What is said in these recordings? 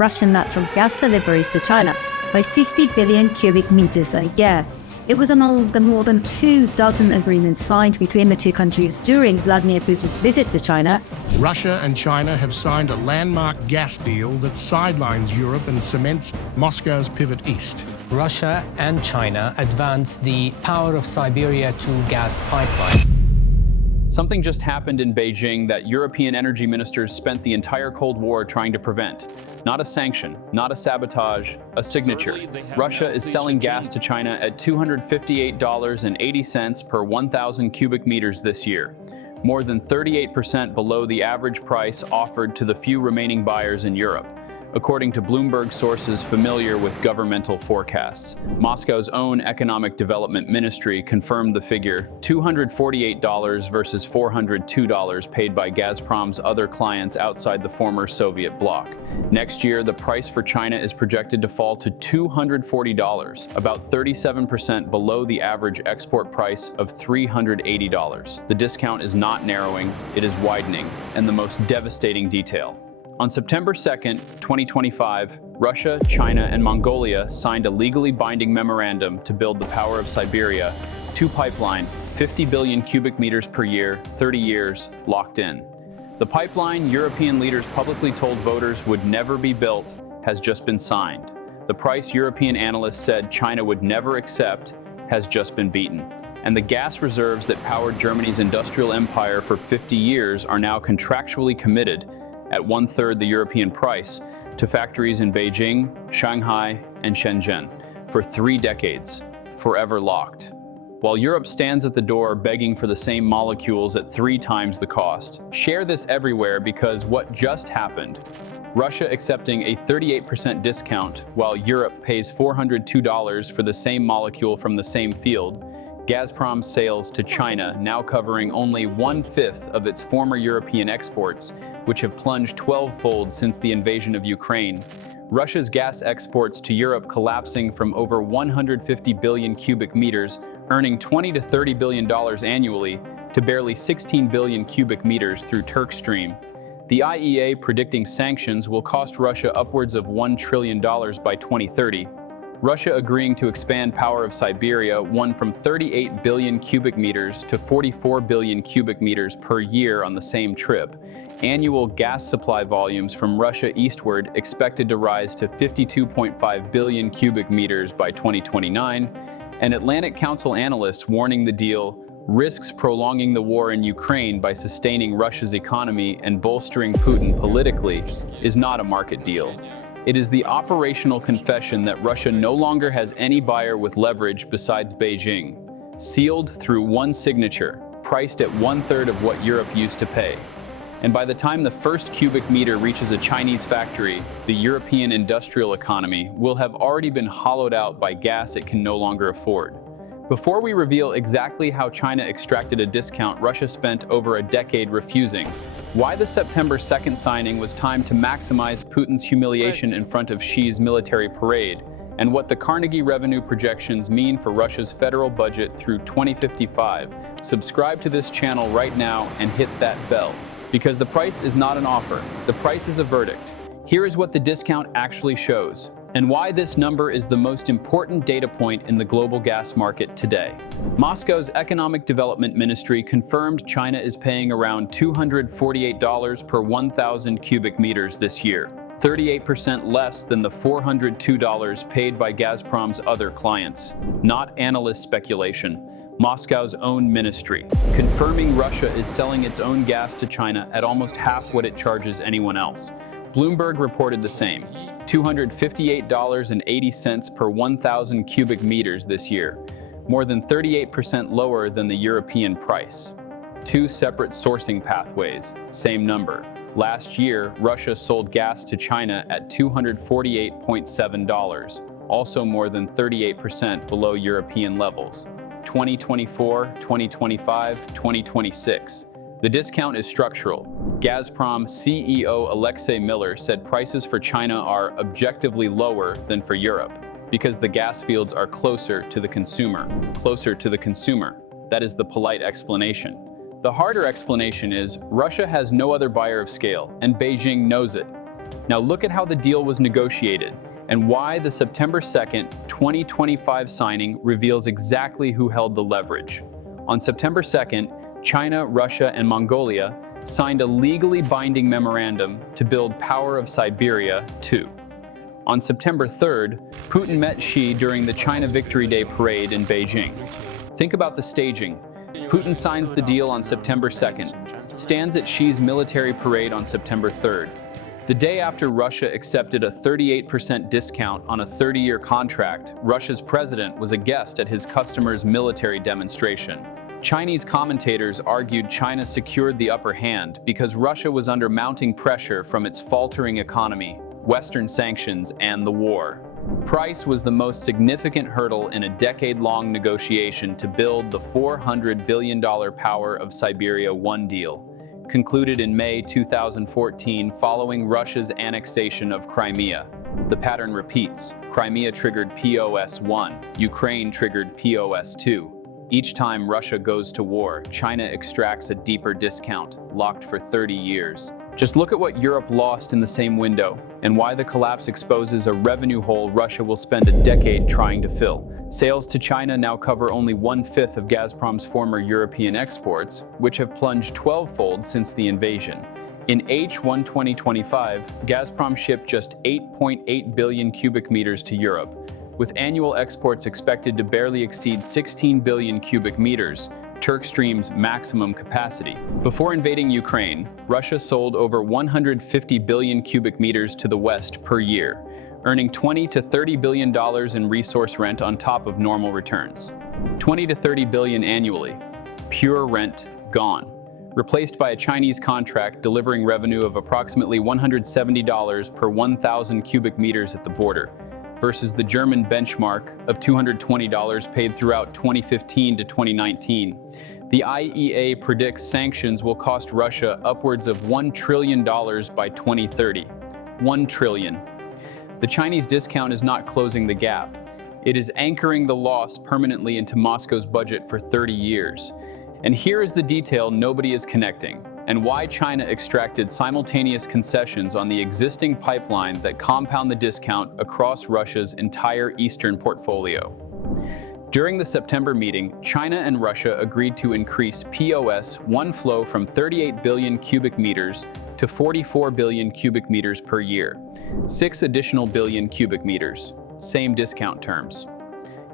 Russian natural gas deliveries to China by 50 billion cubic meters a year. It was among the more than 24 agreements signed between the two countries during Vladimir Putin's visit to China. Russia and China have signed a landmark gas deal that sidelines Europe and cements Moscow's pivot east. Russia and China advanced the Power of Siberia 2 gas pipeline. Something just happened in Beijing that European energy ministers spent the entire Cold War trying to prevent. Not a sanction, not a sabotage, a signature. Russia is selling gas to China at $258.80 per 1,000 cubic meters this year, more than 38% below the average price offered to the few remaining buyers in Europe, according to Bloomberg sources familiar with governmental forecasts. Moscow's own Economic Development Ministry confirmed the figure, $248 versus $402 paid by Gazprom's other clients outside the former Soviet bloc. Next year, the price for China is projected to fall to $240, about 37% below the average export price of $380. The discount is not narrowing, it is widening, and the most devastating detail. On September 2nd, 2025, Russia, China, and Mongolia signed a legally binding memorandum to build the Power of Siberia 2 pipeline, 50 billion cubic meters per year, 30 years, locked in. The pipeline European leaders publicly told voters would never be built has just been signed. The price European analysts said China would never accept has just been beaten. And the gas reserves that powered Germany's industrial empire for 50 years are now contractually committed at 1/3 the European price to factories in Beijing, Shanghai, and Shenzhen for 3 decades, forever locked. While Europe stands at the door begging for the same molecules at 3 times the cost. Share this everywhere because what just happened? Russia accepting a 38% discount while Europe pays $402 for the same molecule from the same field. Gazprom's sales to China now covering only 1/5 of its former European exports, which have plunged 12-fold since the invasion of Ukraine. Russia's gas exports to Europe collapsing from over 150 billion cubic meters, earning $20 to $30 billion annually, to barely 16 billion cubic meters through Turkstream. The IEA predicting sanctions will cost Russia upwards of $1 trillion by 2030. Russia agreeing to expand Power of Siberia won from 38 billion cubic meters to 44 billion cubic meters per year on the same trip. Annual gas supply volumes from Russia eastward expected to rise to 52.5 billion cubic meters by 2029, and Atlantic Council analysts warning the deal risks prolonging the war in Ukraine by sustaining Russia's economy and bolstering Putin politically is not a market deal. It is the operational confession that Russia no longer has any buyer with leverage besides Beijing, sealed through one signature, priced at 1/3 of what Europe used to pay. And by the time the first cubic meter reaches a Chinese factory, the European industrial economy will have already been hollowed out by gas it can no longer afford. Before we reveal exactly how China extracted a discount Russia spent over a decade refusing, why the September 2nd signing was timed to maximize Putin's humiliation in front of Xi's military parade, and what the Carnegie revenue projections mean for Russia's federal budget through 2055, subscribe to this channel right now and hit that bell. Because the price is not an offer, the price is a verdict. Here is what the discount actually shows, and why this number is the most important data point in the global gas market today. Moscow's Economic Development Ministry confirmed China is paying around $248 per 1,000 cubic meters this year, 38% less than the $402 paid by Gazprom's other clients. Not analyst speculation. Moscow's own ministry, confirming Russia is selling its own gas to China at almost half what it charges anyone else. Bloomberg reported the same, $258.80 per 1,000 cubic meters this year, more than 38% lower than the European price. 2 separate sourcing pathways, same number. Last year, Russia sold gas to China at $248.7, also more than 38% below European levels. 2024, 2025, 2026. The discount is structural. Gazprom CEO Alexei Miller said prices for China are objectively lower than for Europe because the gas fields are closer to the consumer. Closer to the consumer. That is the polite explanation. The harder explanation is Russia has no other buyer of scale, and Beijing knows it. Now look at how the deal was negotiated and why the September 2nd, 2025 signing reveals exactly who held the leverage. On September 2nd, China, Russia, and Mongolia signed a legally binding memorandum to build Power of Siberia 2. On September 3rd, Putin met Xi during the China Victory Day parade in Beijing. Think about the staging. Putin signs the deal on September 2nd, stands at Xi's military parade on September 3rd. The day after Russia accepted a 38% discount on a 30-year contract, Russia's president was a guest at his customer's military demonstration. Chinese commentators argued China secured the upper hand because Russia was under mounting pressure from its faltering economy, Western sanctions, and the war. Price was the most significant hurdle in a decade-long negotiation to build the $400 billion Power of Siberia 1 deal, concluded in May 2014 following Russia's annexation of Crimea. The pattern repeats. Crimea triggered POS 1, Ukraine triggered POS 2. Each time Russia goes to war, China extracts a deeper discount, locked for 30 years. Just look at what Europe lost in the same window, and why the collapse exposes a revenue hole Russia will spend a decade trying to fill. Sales to China now cover only 1/5 of Gazprom's former European exports, which have plunged 12-fold since the invasion. In H1 2025, Gazprom shipped just 8.8 billion cubic meters to Europe, with annual exports expected to barely exceed 16 billion cubic meters, Turkstream's maximum capacity. Before invading Ukraine, Russia sold over 150 billion cubic meters to the West per year, earning $20 to $30 billion in resource rent on top of normal returns. 20 to 30 billion annually. Pure rent gone. Replaced by a Chinese contract delivering revenue of approximately $170 per 1,000 cubic meters at the border, versus the German benchmark of $220 paid throughout 2015 to 2019. The IEA predicts sanctions will cost Russia upwards of $1 trillion by 2030. $1 trillion. The Chinese discount is not closing the gap. It is anchoring the loss permanently into Moscow's budget for 30 years. And here is the detail nobody is connecting, and why China extracted simultaneous concessions on the existing pipeline that compound the discount across Russia's entire eastern portfolio. During the September meeting, China and Russia agreed to increase POS 1 flow from 38 billion cubic meters to 44 billion cubic meters per year, 6 additional billion cubic meters, same discount terms.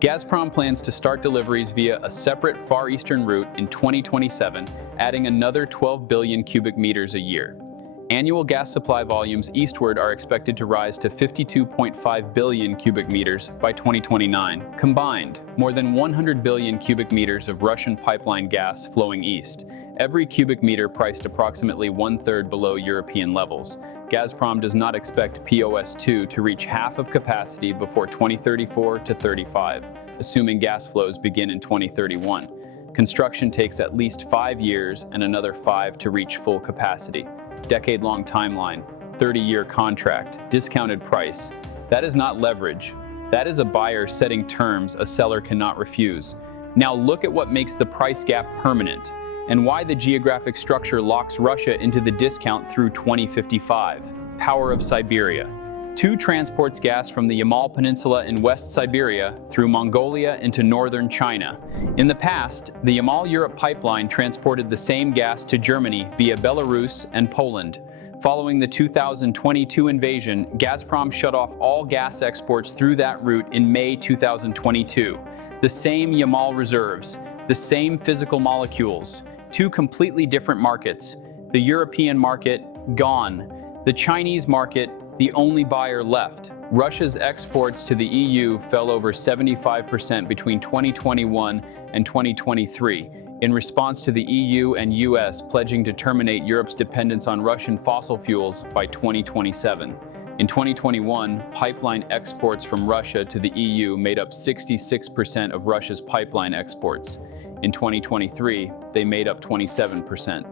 Gazprom plans to start deliveries via a separate Far Eastern route in 2027, adding another 12 billion cubic meters a year. Annual gas supply volumes eastward are expected to rise to 52.5 billion cubic meters by 2029. Combined, more than 100 billion cubic meters of Russian pipeline gas flowing east, every cubic meter priced approximately 1/3 below European levels. Gazprom does not expect POS2 to reach half of capacity before 2034 to 35, assuming gas flows begin in 2031. Construction takes at least 5 years and another 5 to reach full capacity. Decade-long timeline, 30-year contract, discounted price. That is not leverage. That is a buyer setting terms a seller cannot refuse. Now look at what makes the price gap permanent, and why the geographic structure locks Russia into the discount through 2055. Power of Siberia. 2 transports gas from the Yamal Peninsula in West Siberia through Mongolia into northern China. In the past, the Yamal-Europe pipeline transported the same gas to Germany via Belarus and Poland. Following the 2022 invasion, Gazprom shut off all gas exports through that route in May 2022. The same Yamal reserves, the same physical molecules, 2 completely different markets. The European market, gone. The Chinese market, the only buyer left. Russia's exports to the EU fell over 75% between 2021 and 2023, in response to the EU and US pledging to terminate Europe's dependence on Russian fossil fuels by 2027. In 2021, pipeline exports from Russia to the EU made up 66% of Russia's pipeline exports. In 2023, they made up 27%.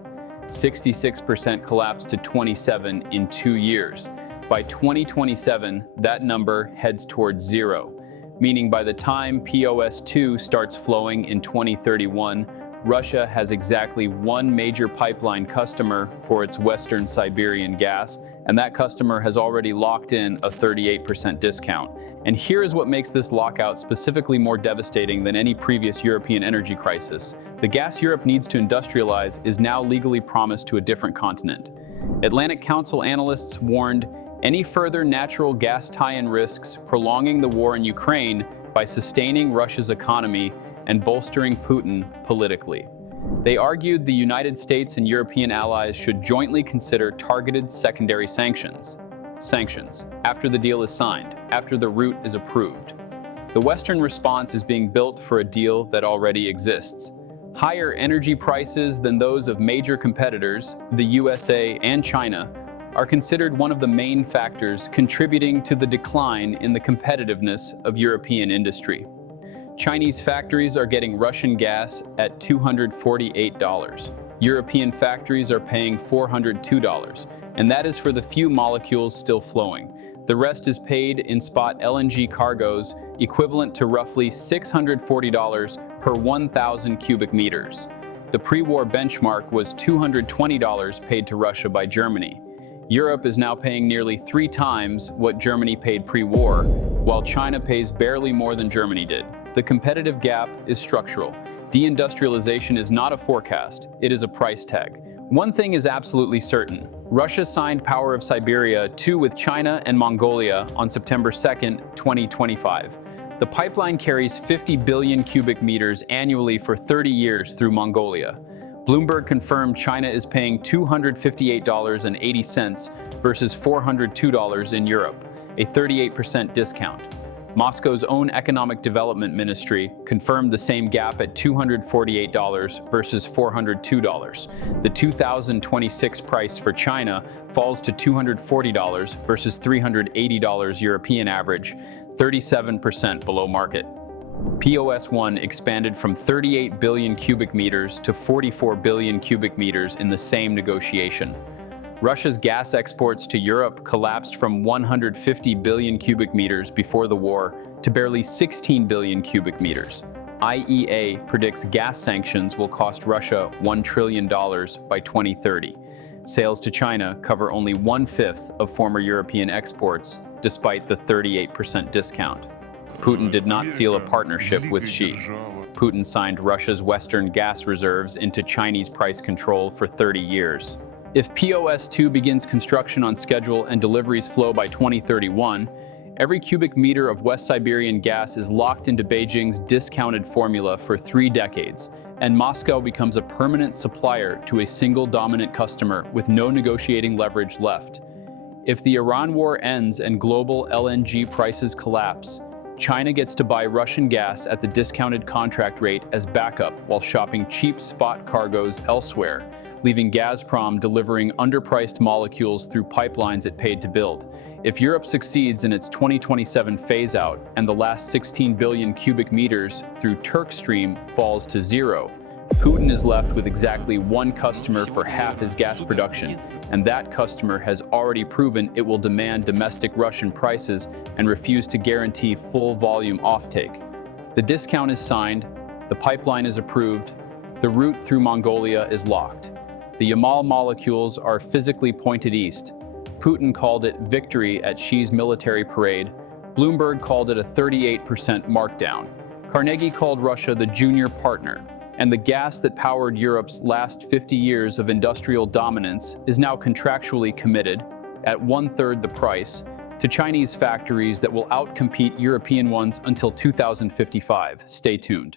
66% collapsed to 27% in 2 years. By 2027, that number heads towards 0, meaning by the time POS2 starts flowing in 2031, Russia has exactly 1 major pipeline customer for its Western Siberian gas and that customer has already locked in a 38% discount. And here is what makes this lockout specifically more devastating than any previous European energy crisis. The gas Europe needs to industrialize is now legally promised to a different continent. Atlantic Council analysts warned any further natural gas tie-in risks prolonging the war in Ukraine by sustaining Russia's economy and bolstering Putin politically. They argued the United States and European allies should jointly consider targeted secondary sanctions. Sanctions, after the deal is signed, after the route is approved. The Western response is being built for a deal that already exists. Higher energy prices than those of major competitors, the USA and China, are considered one of the main factors contributing to the decline in the competitiveness of European industry. Chinese factories are getting Russian gas at $248. European factories are paying $402, and that is for the few molecules still flowing. The rest is paid in spot LNG cargoes equivalent to roughly $640 per 1,000 cubic meters. The pre-war benchmark was $220 paid to Russia by Germany. Europe is now paying nearly 3 times what Germany paid pre-war, while China pays barely more than Germany did. The competitive gap is structural. Deindustrialization is not a forecast, it is a price tag. One thing is absolutely certain. Russia signed Power of Siberia 2 with China and Mongolia on September 2, 2025. The pipeline carries 50 billion cubic meters annually for 30 years through Mongolia. Bloomberg confirmed China is paying $258.80 versus $402 in Europe, a 38% discount. Moscow's own Economic Development Ministry confirmed the same gap at $248 versus $402. The 2026 price for China falls to $240 versus $380 European average, 37% below market. POS1 expanded from 38 billion cubic meters to 44 billion cubic meters in the same negotiation. Russia's gas exports to Europe collapsed from 150 billion cubic meters before the war to barely 16 billion cubic meters. IEA predicts gas sanctions will cost Russia $1 trillion by 2030. Sales to China cover only 1/5 of former European exports, despite the 38% discount. Putin did not seal a partnership with Xi. Putin signed Russia's Western gas reserves into Chinese price control for 30 years. If POS2 begins construction on schedule and deliveries flow by 2031, every cubic meter of West Siberian gas is locked into Beijing's discounted formula for 3 decades, and Moscow becomes a permanent supplier to a single dominant customer with no negotiating leverage left. If the Iran war ends and global LNG prices collapse, China gets to buy Russian gas at the discounted contract rate as backup while shopping cheap spot cargoes elsewhere, leaving Gazprom delivering underpriced molecules through pipelines it paid to build. If Europe succeeds in its 2027 phase-out and the last 16 billion cubic meters through Turk Stream falls to zero, Putin is left with exactly one customer for half his gas production, and that customer has already proven it will demand domestic Russian prices and refuse to guarantee full volume offtake. The discount is signed, the pipeline is approved, the route through Mongolia is locked. The Yamal molecules are physically pointed east. Putin called it victory at Xi's military parade. Bloomberg called it a 38% markdown. Carnegie called Russia the junior partner. And the gas that powered Europe's last 50 years of industrial dominance is now contractually committed, at 1/3 the price, to Chinese factories that will outcompete European ones until 2055. Stay tuned.